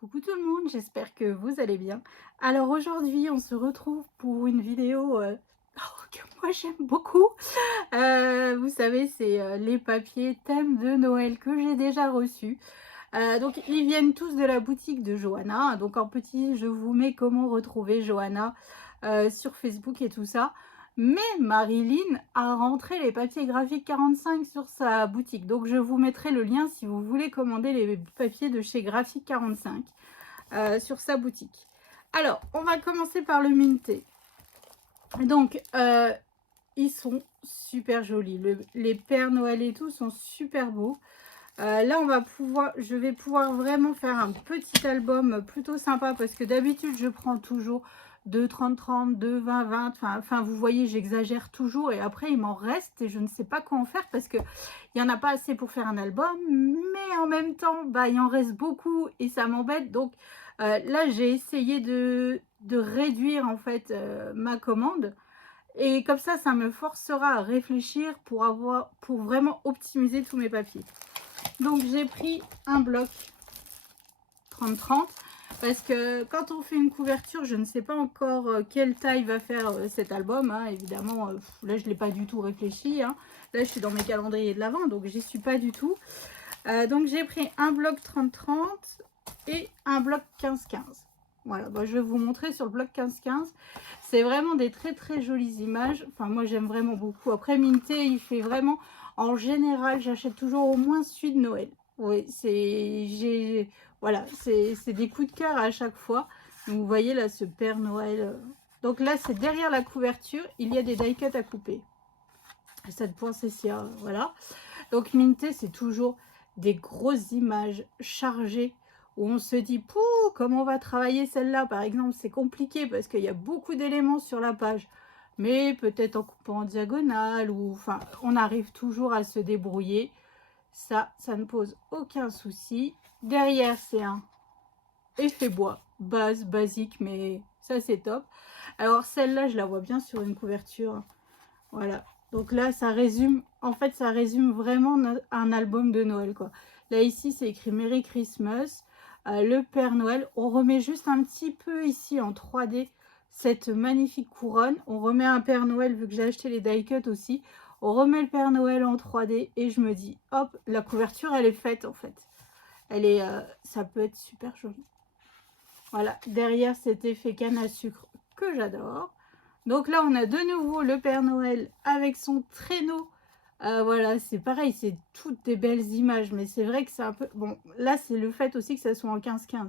Coucou tout le monde, j'espère que vous allez bien. Alors aujourd'hui, on se retrouve pour une vidéo que moi j'aime beaucoup. Vous savez, c'est les papiers thème de Noël que j'ai déjà reçus. Donc ils viennent tous de la boutique de Johanna. Donc en petit, je vous mets comment retrouver Johanna sur Facebook et tout ça. Mais Marilyn a rentré les papiers graphiques 45 sur sa boutique. Donc je vous mettrai le lien si vous voulez commander les papiers de chez Graphique 45 sur sa boutique. Alors, on va commencer par le minté. Donc, ils sont super jolis. Les Pères Noël et tout sont super beaux. Là, je vais pouvoir vraiment faire un petit album plutôt sympa parce que d'habitude, je prends toujours de 30-30, de 20-20. Enfin, vous voyez, j'exagère toujours et après, il m'en reste et je ne sais pas quoi en faire parce qu'il n'y en a pas assez pour faire un album. Mais en même temps, bah, il en reste beaucoup et ça m'embête. Donc là, j'ai essayé de réduire en fait ma commande. Et comme ça me forcera à réfléchir pour vraiment optimiser tous mes papiers. Donc j'ai pris un bloc 30-30 parce que quand on fait une couverture, je ne sais pas encore quelle taille va faire cet album. Hein. Évidemment, là je ne l'ai pas du tout réfléchi. Hein. Là je suis dans mes calendriers de l'Avent, donc j'y suis pas du tout. Donc j'ai pris un bloc 30-30 et un bloc 15-15. Voilà, bah, je vais vous montrer sur le bloc 15-15. C'est vraiment des très très jolies images. Enfin, moi j'aime vraiment beaucoup. Après, Minté, il fait vraiment... En général, j'achète toujours au moins celui de Noël. Oui, voilà, c'est des coups de cœur à chaque fois. Donc, vous voyez là, ce Père Noël. Donc là, c'est derrière la couverture, il y a des die cuts à couper. Cette poinsettia, voilà. Donc, Minté, c'est toujours des grosses images chargées où on se dit, pouh, comment on va travailler celle-là, par exemple, c'est compliqué parce qu'il y a beaucoup d'éléments sur la page. Mais peut-être en coupant en diagonale, ou enfin, on arrive toujours à se débrouiller. Ça ne pose aucun souci. Derrière, c'est un effet bois, basique, mais ça, c'est top. Alors, celle-là, je la vois bien sur une couverture. Voilà. Donc là, ça résume, en fait, ça résume vraiment un album de Noël, quoi. Là, ici, c'est écrit Merry Christmas, le Père Noël. On remet juste un petit peu ici en 3D cette magnifique couronne. On remet un Père Noël, vu que j'ai acheté les die cuts aussi. On remet le Père Noël en 3D et je me dis, hop, la couverture, elle est faite, en fait. Elle est, ça peut être super joli. Voilà, derrière cet effet canne à sucre que j'adore. Donc là, on a de nouveau le Père Noël avec son traîneau. Voilà, c'est pareil, c'est toutes des belles images, mais c'est vrai que c'est un peu... Bon, là, c'est le fait aussi que ça soit en 15-15.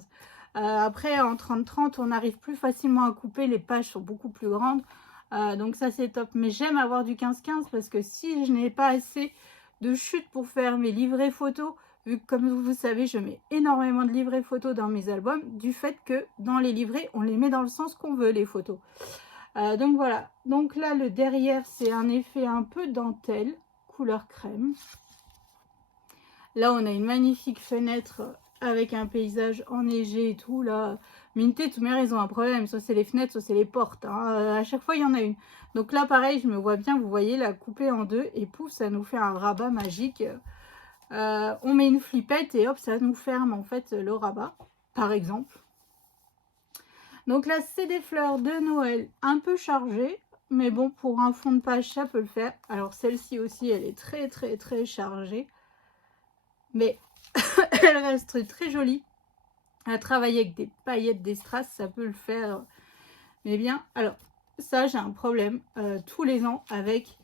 Après, en 30-30, on arrive plus facilement à couper, les pages sont beaucoup plus grandes. Donc ça, c'est top. Mais j'aime avoir du 15-15 parce que si je n'ai pas assez de chute pour faire mes livrets photos, vu que comme vous savez, je mets énormément de livrets photos dans mes albums, du fait que dans les livrets, on les met dans le sens qu'on veut, les photos. Donc voilà, donc là le derrière c'est un effet un peu dentelle, couleur crème. Là on a une magnifique fenêtre avec un paysage enneigé et tout. Là, Minté, toutes mes ils ont un problème, soit c'est les fenêtres, soit c'est les portes. Hein. À chaque fois il y en a une. Donc là pareil, je me vois bien, vous voyez, la couper en deux et pouf, ça nous fait un rabat magique. On met une flippette et hop, ça nous ferme en fait le rabat, par exemple. Donc là, c'est des fleurs de Noël un peu chargées. Mais bon, pour un fond de page, ça peut le faire. Alors celle-ci aussi, elle est très très très chargée. Mais elle reste très jolie. À travailler avec des paillettes, des strass, ça peut le faire. Mais bien, alors, ça, j'ai un problème tous les ans avec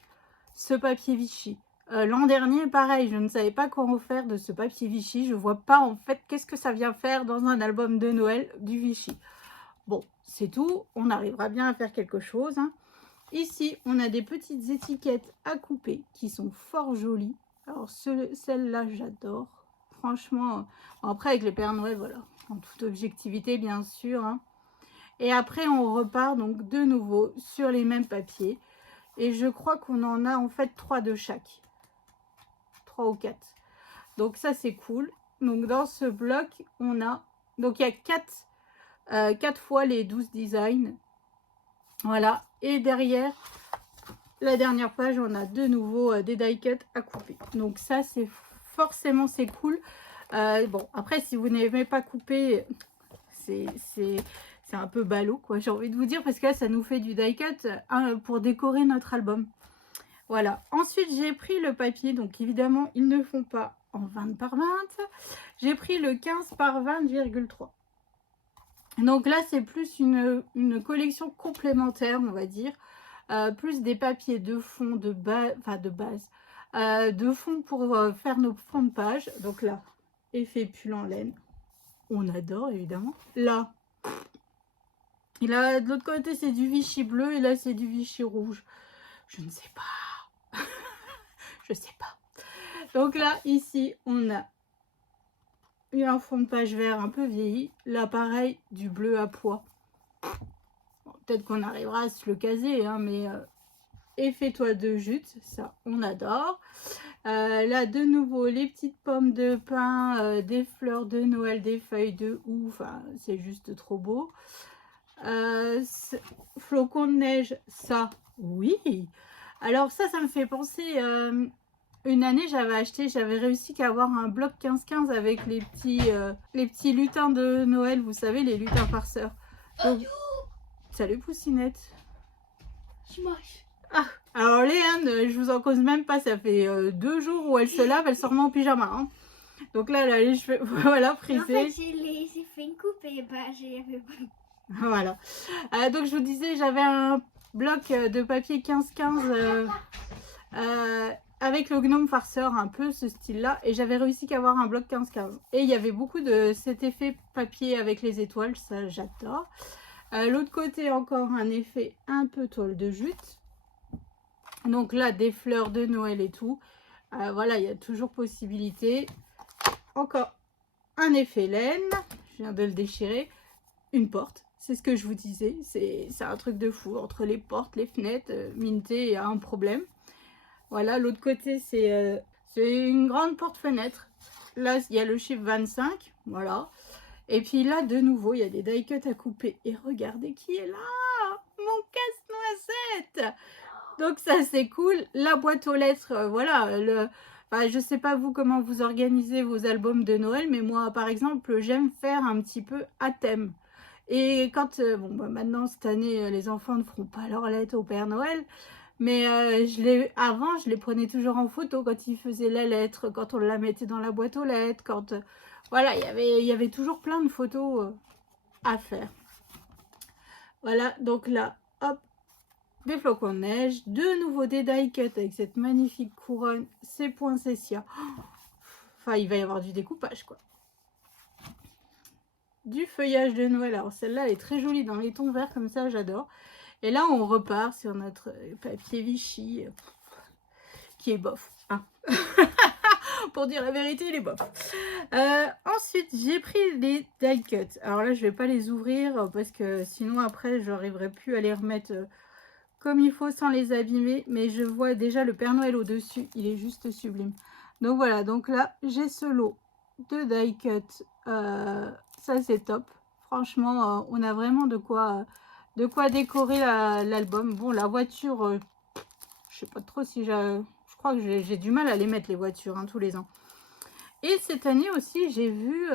ce papier Vichy. L'an dernier, pareil, je ne savais pas quoi en faire de ce papier Vichy. Je ne vois pas en fait qu'est-ce que ça vient faire dans un album de Noël du Vichy. Bon, c'est tout. On arrivera bien à faire quelque chose. Hein. Ici, on a des petites étiquettes à couper qui sont fort jolies. Alors, celle-là, j'adore. Franchement, après, avec les Pères Noël, voilà. En toute objectivité, bien sûr. Hein. Et après, on repart donc de nouveau sur les mêmes papiers. Et je crois qu'on en a en fait 3 de chaque. 3 ou 4. Donc, ça, c'est cool. Donc, dans ce bloc, on a... Donc, il y a 4 fois les 12 designs. Voilà. Et derrière, la dernière page, on a de nouveau des die cuts à couper. Donc ça, c'est forcément, c'est cool. Bon, après, si vous n'aimez pas couper, c'est un peu ballot, quoi, j'ai envie de vous dire, parce que là, ça nous fait du die cut pour décorer notre album. Voilà. Ensuite, j'ai pris le papier. Donc, évidemment, ils ne font pas en 20 par 20. J'ai pris le 15 par 20,3. Donc là, c'est plus une collection complémentaire, on va dire. Plus des papiers de fond, de base, de fond pour faire nos fonds de page. Donc là, effet pull en laine. On adore, évidemment. Là, et là, de l'autre côté, c'est du Vichy bleu. Et là, c'est du Vichy rouge. Je ne sais pas. Je sais pas. Donc là, ici, on a un fond de page vert un peu vieilli. Là, pareil, du bleu à pois. Bon, peut-être qu'on arrivera à se le caser, hein, mais effet toile de jute, ça, on adore. Là, de nouveau, les petites pommes de pin, des fleurs de Noël, des feuilles de houx. Enfin, c'est juste trop beau. Flocons de neige, ça, oui. Alors ça me fait penser... une année, j'avais réussi qu'à avoir un bloc 15-15 avec les petits lutins de Noël, vous savez, les lutins farceurs. Donc, salut Poussinette. Je mange. Ah, alors Léane, je vous en cause même pas, ça fait 2 jours où elle se lave, elle se remet en pyjama. Hein. Donc là, elle a les cheveux, voilà, frisés. En fait, j'ai fait une coupe et bah, j'ai fait... Voilà. Donc je vous disais, j'avais un bloc de papier 15-15 avec le gnome farceur, un peu ce style-là. Et j'avais réussi qu'à avoir un bloc 15-15. Et il y avait beaucoup de cet effet papier avec les étoiles, ça j'adore. L'autre côté, encore un effet un peu toile de jute. Donc là, des fleurs de Noël et tout. Voilà, il y a toujours possibilité. Encore un effet laine. Je viens de le déchirer. Une porte. C'est ce que je vous disais. C'est un truc de fou. Entre les portes, les fenêtres, Minté a un problème. Voilà, l'autre côté, c'est une grande porte-fenêtre. Là, il y a le chiffre 25. Voilà. Et puis là, de nouveau, il y a des die cuts à couper. Et regardez qui est là! Mon casse-noisette! Donc ça, c'est cool. La boîte aux lettres, voilà. Enfin, je sais pas vous comment vous organisez vos albums de Noël, mais moi, par exemple, j'aime faire un petit peu à thème. Et quand, bon, bah, maintenant, cette année, les enfants ne feront pas leurs lettres au Père Noël. Mais avant, je les prenais toujours en photo quand ils faisaient la lettre, quand on la mettait dans la boîte aux lettres, quand... voilà, il y avait toujours plein de photos à faire. Voilà, donc là, hop, des flocons de neige, de nouveau des die cut avec cette magnifique couronne, ces poinsettias. Enfin, il va y avoir du découpage, quoi. Du feuillage de Noël. Alors, celle-là, elle est très jolie dans les tons verts comme ça, j'adore. Et là, on repart sur notre papier Vichy, qui est bof. Hein. Pour dire la vérité, il est bof. Ensuite, j'ai pris les die cuts. Alors là, je vais pas les ouvrir parce que sinon, après, je n'arriverai plus à les remettre comme il faut sans les abîmer. Mais je vois déjà le Père Noël au-dessus. Il est juste sublime. Donc voilà, donc là, j'ai ce lot de die cut. Ça, c'est top. Franchement, on a vraiment de quoi décorer l'album. Bon, la voiture, je sais pas trop si je crois que j'ai du mal à les mettre, les voitures, hein, tous les ans. Et cette année aussi, j'ai vu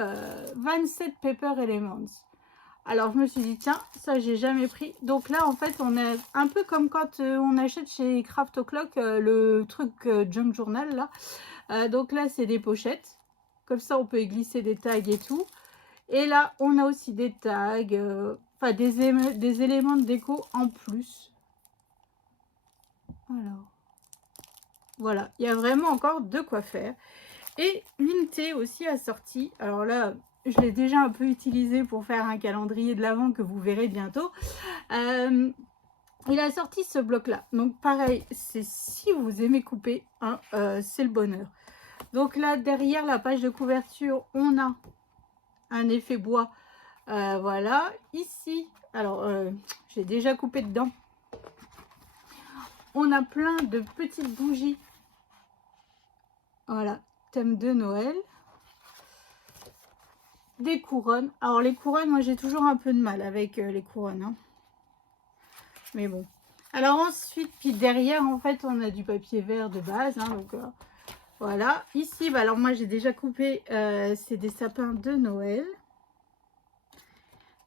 27 Paper Elements. Alors, je me suis dit, tiens, ça, j'ai jamais pris. Donc là, en fait, on est un peu comme quand on achète chez Craft O'Clock le truc Junk Journal, là. Donc là, c'est des pochettes. Comme ça, on peut y glisser des tags et tout. Et là, on a aussi des tags, enfin, des éléments de déco en plus. Alors, voilà, il y a vraiment encore de quoi faire. Et Minté aussi a sorti, alors là, je l'ai déjà un peu utilisé pour faire un calendrier de l'Avent que vous verrez bientôt. Il a sorti ce bloc-là. Donc pareil, c'est si vous aimez couper, hein, c'est le bonheur. Donc là, derrière la page de couverture, on a un effet bois. Voilà, ici, alors j'ai déjà coupé dedans. On a plein de petites bougies. Voilà, thème de Noël. Des couronnes. Alors les couronnes, moi j'ai toujours un peu de mal avec les couronnes. Hein. Mais bon. Alors ensuite, puis derrière, en fait, on a du papier vert de base. Hein, donc voilà. Ici, bah, alors moi j'ai déjà coupé, c'est des sapins de Noël.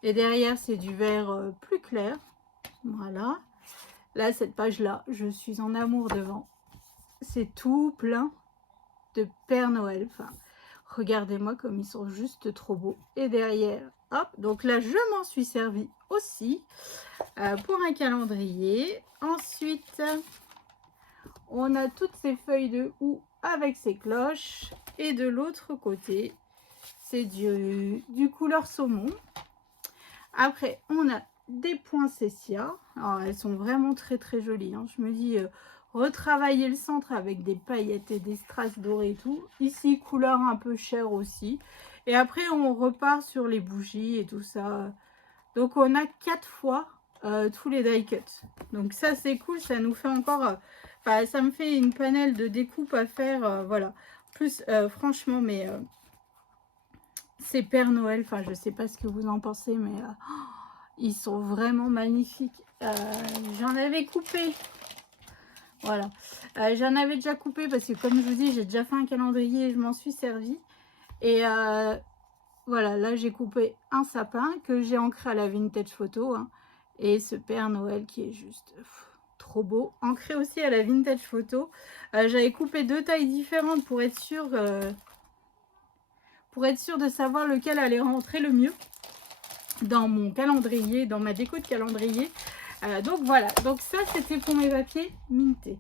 Et derrière, c'est du vert plus clair. Voilà. Là, cette page-là, je suis en amour devant. C'est tout plein de Père Noël. Enfin, regardez-moi comme ils sont juste trop beaux. Et derrière, hop, donc là, je m'en suis servi aussi pour un calendrier. Ensuite, on a toutes ces feuilles de houx avec ses cloches. Et de l'autre côté, c'est du couleur saumon. Après, on a des poinsettias. Alors, elles sont vraiment très très jolies. Hein. Je me dis, retravailler le centre avec des paillettes et des strass dorés et tout. Ici, couleur un peu chère aussi. Et après, on repart sur les bougies et tout ça. Donc, on a 4 fois tous les die cuts. Donc, ça, c'est cool. Ça nous fait encore... ça me fait une panelle de découpe à faire. Voilà. Plus, franchement, mais... c'est Père Noël. Enfin, je sais pas ce que vous en pensez, mais... ils sont vraiment magnifiques. J'en avais coupé. Voilà. J'en avais déjà coupé parce que comme je vous dis, j'ai déjà fait un calendrier et je m'en suis servi. Et voilà, là j'ai coupé un sapin que j'ai ancré à la vintage photo. Hein, et ce Père Noël qui est juste trop beau. Ancré aussi à la vintage photo. J'avais coupé 2 tailles différentes pour être sûre de savoir lequel allait rentrer le mieux dans mon calendrier, dans ma déco de calendrier. Donc voilà, donc ça c'était pour mes papiers mintés.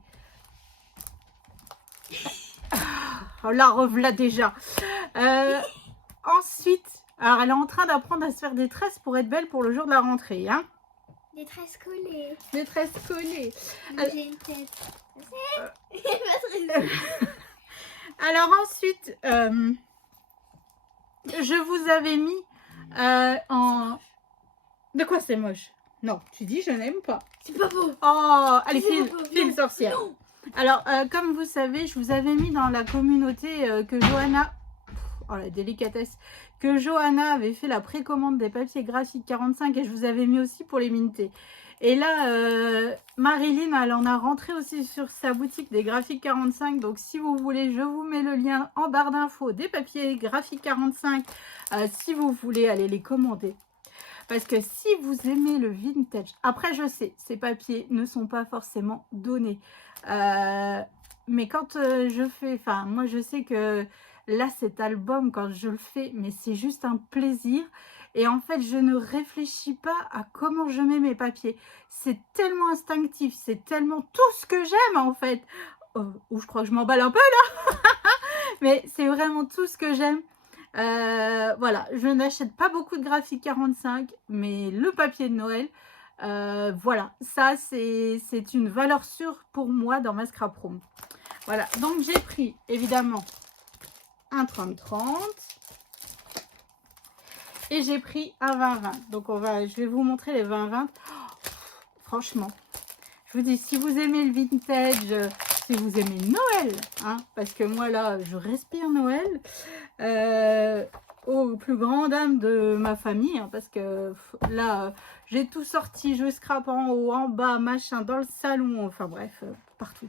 Oh, la revoilà déjà. Ensuite, alors elle est en train d'apprendre à se faire des tresses pour être belle pour le jour de la rentrée. Hein. Des tresses collées. Des tresses collées. J'ai une tête. Alors ensuite, je vous avais mis en... De quoi c'est moche? Non, tu dis je n'aime pas. C'est pas beau. Oh, allez, file Non. sorcière. Non. Alors, comme vous savez, je vous avais mis dans la communauté que Johanna... Oh, la délicatesse. Que Johanna avait fait la précommande des papiers graphiques 45 et je vous avais mis aussi pour les minter. Et là, Marilyn, elle en a rentré aussi sur sa boutique des graphiques 45. Donc, si vous voulez, je vous mets le lien en barre d'infos des papiers graphiques 45 si vous voulez aller les commander. Parce que si vous aimez le vintage, après je sais, ces papiers ne sont pas forcément donnés. Mais quand je fais, enfin moi je sais que là cet album, quand je le fais, mais c'est juste un plaisir. Et en fait je ne réfléchis pas à comment je mets mes papiers. C'est tellement instinctif, c'est tellement tout ce que j'aime en fait. Ou je crois que je m'emballe un peu là. Mais c'est vraiment tout ce que j'aime. Voilà, je n'achète pas beaucoup de graphiques 45, mais le papier de Noël, voilà, ça c'est une valeur sûre pour moi dans ma scrap room. Voilà, donc j'ai pris évidemment un 30-30 et j'ai pris un 20-20. Donc je vais vous montrer les 20-20. Oh, franchement, je vous dis, si vous aimez le vintage, si vous aimez Noël, hein, parce que moi là, je respire Noël, aux plus grandes dames de ma famille, hein, parce que là, j'ai tout sorti, je scrape en haut, en bas, machin, dans le salon, enfin bref, partout.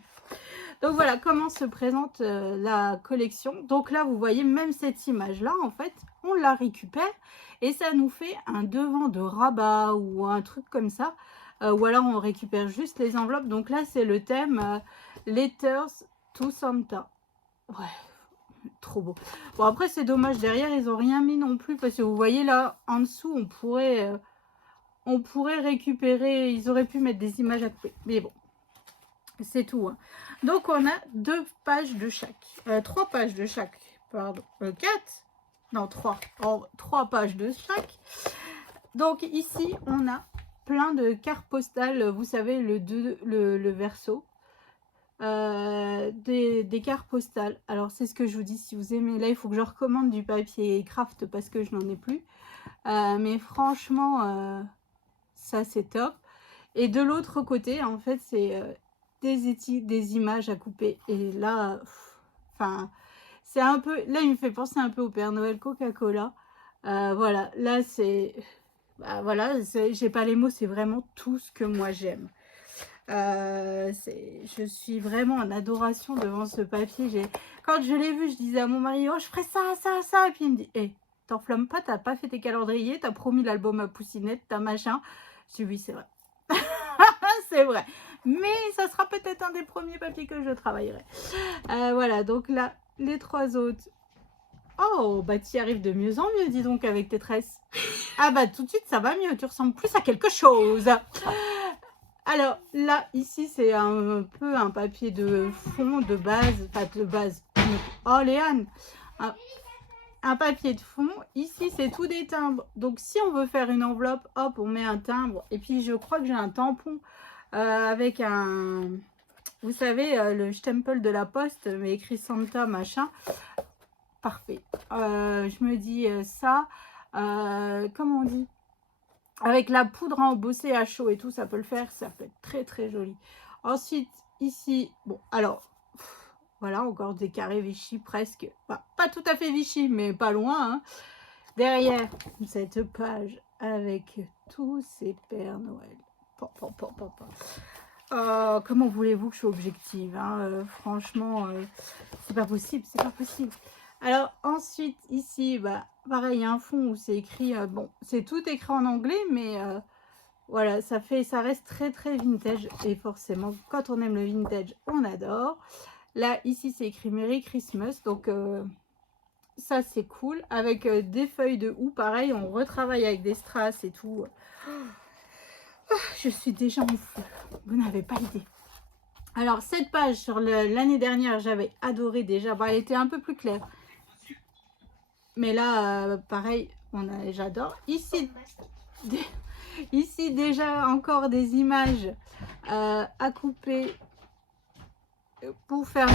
Donc voilà comment se présente la collection. Donc là, vous voyez, même cette image-là, en fait, on la récupère et ça nous fait un devant de rabat ou un truc comme ça. Ou alors, on récupère juste les enveloppes. Donc là, c'est le thème Letters to Santa. Ouais, trop beau. Bon, après, c'est dommage. Derrière, ils n'ont rien mis non plus parce que vous voyez là, en dessous, on pourrait récupérer. Ils auraient pu mettre des images à couper. Mais bon. C'est tout. Hein. Donc, on a 2 pages de chaque. 3 pages de chaque. Pardon. 4. Non, 3. Oh, 3 pages de chaque. Donc, ici, on a plein de cartes postales. Vous savez, le verso. Des cartes postales. Alors, c'est ce que je vous dis. Si vous aimez, là, il faut que je recommande du papier craft parce que je n'en ai plus. Mais franchement, ça, c'est top. Et de l'autre côté, en fait, c'est... des images à couper et là enfin c'est un peu, là il me fait penser un peu au Père Noël Coca-Cola. Voilà, là c'est voilà, j'ai pas les mots, c'est vraiment tout ce que moi j'aime. Je suis vraiment en adoration devant ce papier. Quand je l'ai vu, je disais à mon mari, oh je ferai ça, ça, ça, et puis il me dit, hey, t'enflammes pas, t'as pas fait tes calendriers, t'as promis l'album à Poussinette, t'as machin. Je dis oui, c'est vrai. C'est vrai. Mais ça sera peut-être un des premiers papiers que je travaillerai. Voilà, donc là, les 3 autres. Oh, bah tu y arrives de mieux en mieux, dis donc, avec tes tresses. Ah bah tout de suite, ça va mieux, tu ressembles plus à quelque chose. Alors là, ici, c'est un peu un papier de fond, de base, enfin de base. Oh, Léane, un papier de fond. Ici, c'est tout des timbres. Donc, si on veut faire une enveloppe, hop, on met un timbre. Et puis, je crois que j'ai un tampon avec un... Vous savez, le stempel de la poste, mais écrit Santa, machin. Parfait. Je me dis ça, comment on dit? Avec la poudre embossée à chaud et tout, ça peut le faire. Ça peut être très, très joli. Ensuite, ici, bon, alors... Voilà, encore des carrés Vichy presque. Enfin, pas tout à fait Vichy, mais pas loin. Hein. Derrière cette page avec tous ces Pères Noël. Oh, comment voulez-vous que je sois objective hein, franchement, c'est pas possible, c'est pas possible. Alors ensuite, ici, bah, pareil, il y a un fond où c'est écrit... bon, c'est tout écrit en anglais, mais... voilà, ça reste très très vintage. Et forcément, quand on aime le vintage, on adore. Là, ici, c'est écrit Merry Christmas. Donc, ça, c'est cool. Avec des feuilles de houx. Pareil, on retravaille avec des strass et tout. Oh, je suis déjà en feu. Vous n'avez pas idée. Alors, cette page, sur l'année dernière, j'avais adoré déjà. Bon, elle était un peu plus claire. Mais là, pareil, j'adore. Ici, ici, déjà, encore des images à couper pour faire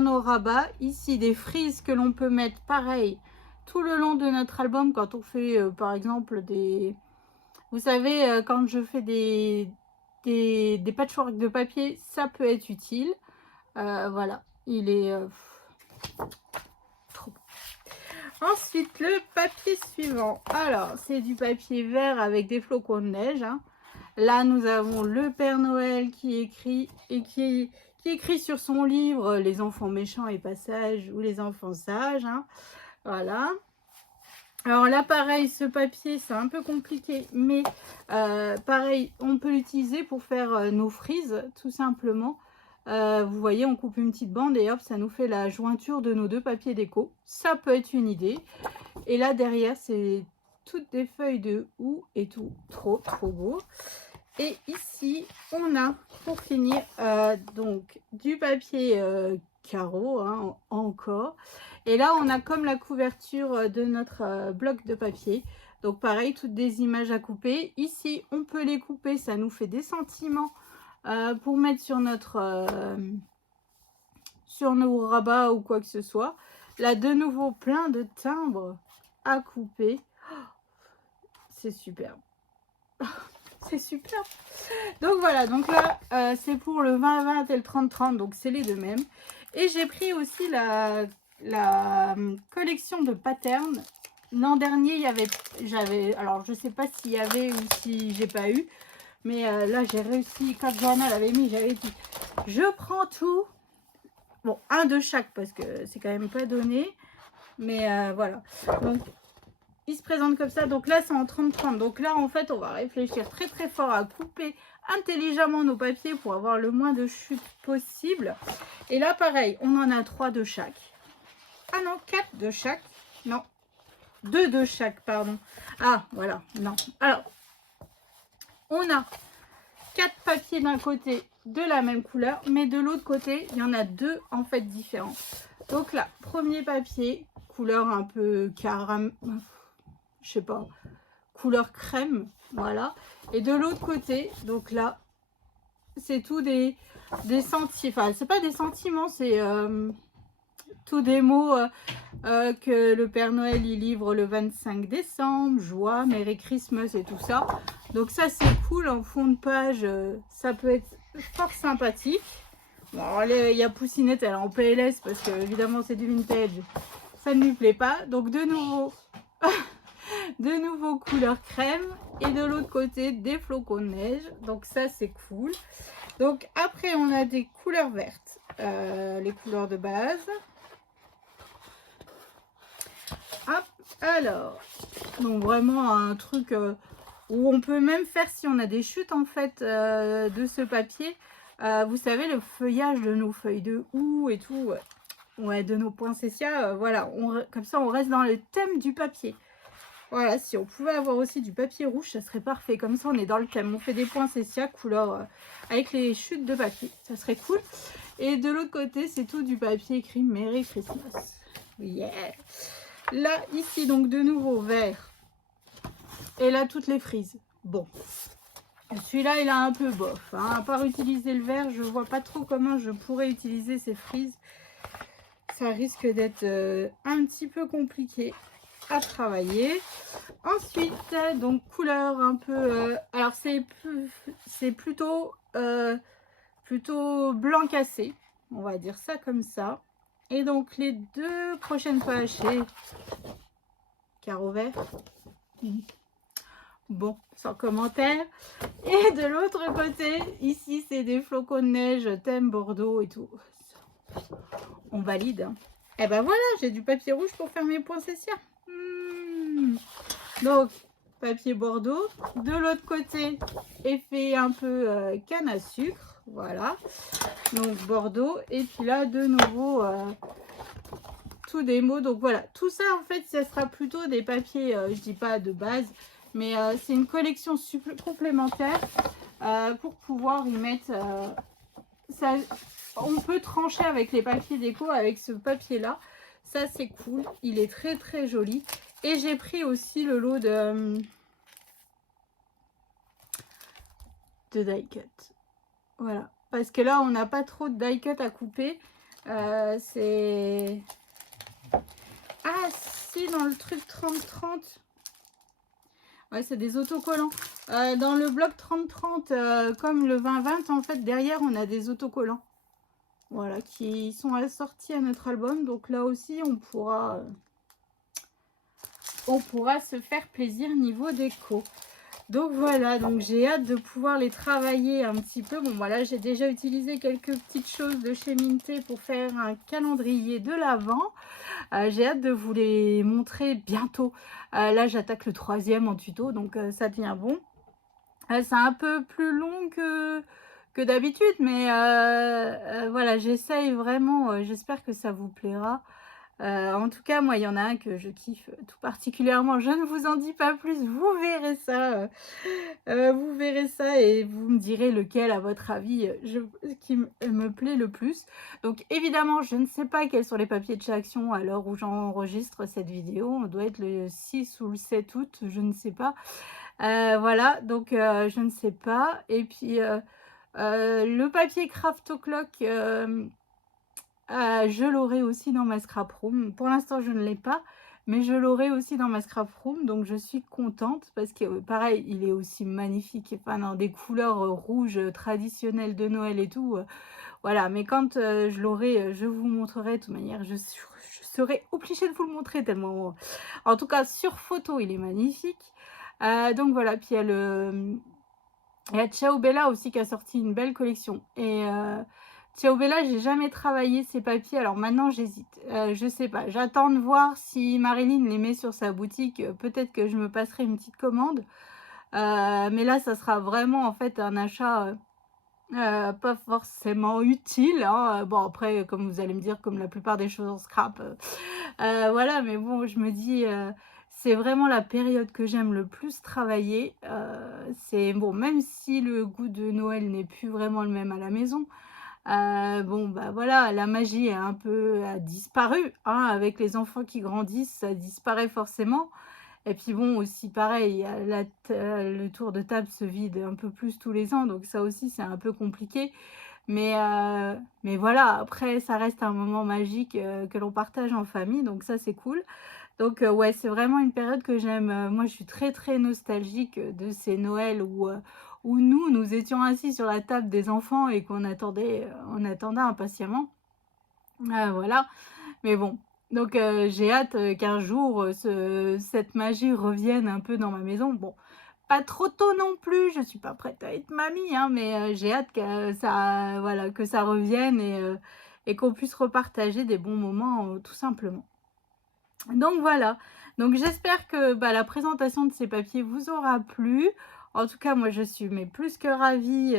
nos rabats. Ici, des frises que l'on peut mettre pareil tout le long de notre album quand on fait par exemple des... Vous savez, quand je fais des patchwork de papier, ça peut être utile. Voilà, il est trop beau. Ensuite, le papier suivant. Alors, c'est du papier vert avec des flocons de neige. Hein. Là, nous avons le Père Noël qui écrit et qui écrit sur son livre Les enfants méchants et pas sages ou les enfants sages. Hein. Voilà. Alors là, pareil, ce papier, c'est un peu compliqué, mais pareil, on peut l'utiliser pour faire nos frises, tout simplement. Vous voyez, on coupe une petite bande et hop, ça nous fait la jointure de nos 2 papiers déco. Ça peut être une idée. Et là, derrière, c'est toutes des feuilles de houx et tout. Trop, trop beau. Et ici, on a, pour finir, donc du papier carreau, hein, encore. Et là, on a comme la couverture de notre bloc de papier. Donc pareil, toutes des images à couper. Ici, on peut les couper, ça nous fait des sentiments pour mettre sur sur nos rabats ou quoi que ce soit. Là, de nouveau, plein de timbres à couper. C'est superbe. C'est super. Donc voilà, donc là, c'est pour le 20-20 et le 30-30, donc c'est les deux mêmes. Et j'ai pris aussi la collection de patterns. L'an dernier, alors je sais pas s'il y avait ou si j'ai pas eu, mais là j'ai réussi, quand Johanna l'avait mis, j'avais dit, je prends tout. Bon, un de chaque parce que c'est quand même pas donné, mais voilà. Donc, il se présente comme ça. Donc là, c'est en 30-30. Donc là, en fait, on va réfléchir très très fort à couper intelligemment nos papiers pour avoir le moins de chute possible. Et là, pareil, on en a 3 de chaque. Ah non, 4 de chaque. Non, 2 de chaque, pardon. Ah, voilà, non. Alors, on a 4 papiers d'un côté de la même couleur, mais de l'autre côté, il y en a 2 en fait différents. Donc là, premier papier, couleur un peu caramel, je sais pas, couleur crème, voilà. Et de l'autre côté, donc là, c'est tout des sentiments, enfin, c'est pas des sentiments, c'est tous des mots que le Père Noël il livre le 25 décembre, joie, Merry Christmas et tout ça. Donc ça, c'est cool, en fond de page, ça peut être fort sympathique. Bon, il y a Poussinette, elle est en PLS parce que évidemment c'est du vintage, ça ne lui plaît pas. Donc de nouveau... de nouveau couleur crème et de l'autre côté des flocons de neige, donc ça c'est cool. Donc après on a des couleurs vertes, les couleurs de base. Alors, donc vraiment un truc où on peut même faire, si on a des chutes en fait de ce papier, vous savez, le feuillage de nos feuilles de houx et tout, ouais, de nos poinsettias, voilà, comme ça on reste dans le thème du papier. Voilà, si on pouvait avoir aussi du papier rouge, ça serait parfait. Comme ça, on est dans le thème. On fait des poinsettias couleur avec les chutes de papier. Ça serait cool. Et de l'autre côté, c'est tout du papier écrit Merry Christmas. Yeah. Là, ici, donc de nouveau vert. Et là, toutes les frises. Bon. Celui-là, il a un peu bof. Hein. À part utiliser le vert, je vois pas trop comment je pourrais utiliser ces frises. Ça risque d'être un petit peu compliqué à travailler. Ensuite, donc couleur un peu... alors, c'est plutôt blanc cassé. On va dire ça comme ça. Et donc, les deux prochaines pages, c'est carreau vert. Bon, sans commentaire. Et de l'autre côté, ici, c'est des flocons de neige, thème Bordeaux et tout. On valide. Hein. Et ben voilà, j'ai du papier rouge pour faire mes poinsettias. Donc, papier Bordeaux. De l'autre côté, effet un peu canne à sucre. Voilà. Donc, Bordeaux. Et puis là, de nouveau, tout des mots. Donc, voilà. Tout ça, en fait, ça sera plutôt des papiers, je dis pas de base, mais c'est une collection complémentaire pour pouvoir y mettre... ça, on peut trancher avec les papiers déco avec ce papier-là. Ça, c'est cool. Il est très, très joli. Et j'ai pris aussi le lot de die cut. Voilà. Parce que là, on n'a pas trop de die cut à couper. C'est... Ah, si, dans le truc 30-30. Ouais, c'est des autocollants. Dans le bloc 30-30, comme le 20-20, en fait, derrière, on a des autocollants. Voilà, qui sont assortis à notre album. Donc là aussi, on pourra se faire plaisir niveau déco. Donc voilà, donc j'ai hâte de pouvoir les travailler un petit peu. Bon voilà, j'ai déjà utilisé quelques petites choses de chez Minté pour faire un calendrier de l'Avent. J'ai hâte de vous les montrer bientôt. Là, j'attaque le 3e en tuto, donc ça devient bon. C'est un peu plus long que d'habitude, mais voilà, j'essaye vraiment. J'espère que ça vous plaira. En tout cas, moi, il y en a un que je kiffe tout particulièrement. Je ne vous en dis pas plus. Vous verrez ça. Vous verrez ça et vous me direz lequel, à votre avis, qui me plaît le plus. Donc, évidemment, je ne sais pas quels sont les papiers de chez Action à l'heure où j'enregistre cette vidéo. On doit être le 6 ou le 7 août, je ne sais pas. Voilà, donc je ne sais pas. Et puis, le papier Craft O'Clock... je l'aurai aussi dans ma scrap room. Pour l'instant, je ne l'ai pas, mais je l'aurai aussi dans ma scrap room. Donc, je suis contente parce que, pareil, il est aussi magnifique. Enfin, dans des couleurs rouges traditionnelles de Noël et tout. Voilà, mais quand je l'aurai, je vous montrerai. De toute manière, je serai obligée de vous le montrer tellement... En tout cas, sur photo, il est magnifique. Donc, voilà. Puis, il y a Ciao Bella aussi qui a sorti une belle collection. Et... Ciao Bella, j'ai jamais travaillé ces papiers, alors maintenant j'hésite. Je sais pas, j'attends de voir si Marilyn les met sur sa boutique. Peut-être que je me passerai une petite commande. Mais là, ça sera vraiment en fait un achat pas forcément utile. Hein. Bon, après, comme vous allez me dire, comme la plupart des choses en scrap. Voilà, mais bon, je me dis... c'est vraiment la période que j'aime le plus travailler. C'est bon, même si le goût de Noël n'est plus vraiment le même à la maison. Bon, bah voilà, la magie a disparu, hein, avec les enfants qui grandissent, ça disparaît forcément. Et puis bon, aussi pareil, le tour de table se vide un peu plus tous les ans, donc ça aussi c'est un peu compliqué. Mais voilà, après ça reste un moment magique que l'on partage en famille, donc ça c'est cool. Donc ouais, c'est vraiment une période que j'aime. Moi, je suis très, très nostalgique de ces Noëls où nous étions assis sur la table des enfants et qu'on attendait, on attendait impatiemment. Voilà. Mais bon, donc j'ai hâte qu'un jour, cette magie revienne un peu dans ma maison. Bon, pas trop tôt non plus, je suis pas prête à être mamie, hein, mais j'ai hâte que ça, voilà, que ça revienne et qu'on puisse repartager des bons moments, tout simplement. Donc voilà, donc j'espère que la présentation de ces papiers vous aura plu. En tout cas, moi je suis mais plus que ravie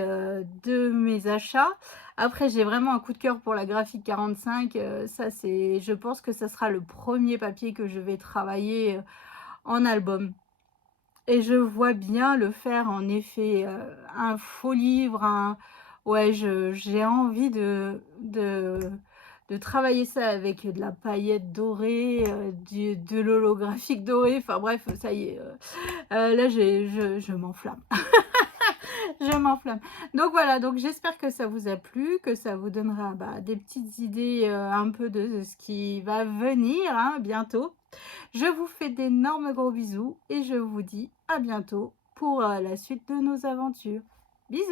de mes achats. Après, j'ai vraiment un coup de cœur pour la graphique 45. Ça, c'est, je pense que ça sera le premier papier que je vais travailler en album. Et je vois bien le faire en effet, un faux livre, ouais, j'ai envie de travailler ça avec de la paillette dorée, de l'holographique doré, enfin bref, ça y est, là je m'enflamme. Je m'enflamme. Donc voilà, donc j'espère que ça vous a plu, que ça vous donnera des petites idées un peu de ce qui va venir hein, bientôt. Je vous fais d'énormes gros bisous et je vous dis à bientôt pour la suite de nos aventures. Bisous!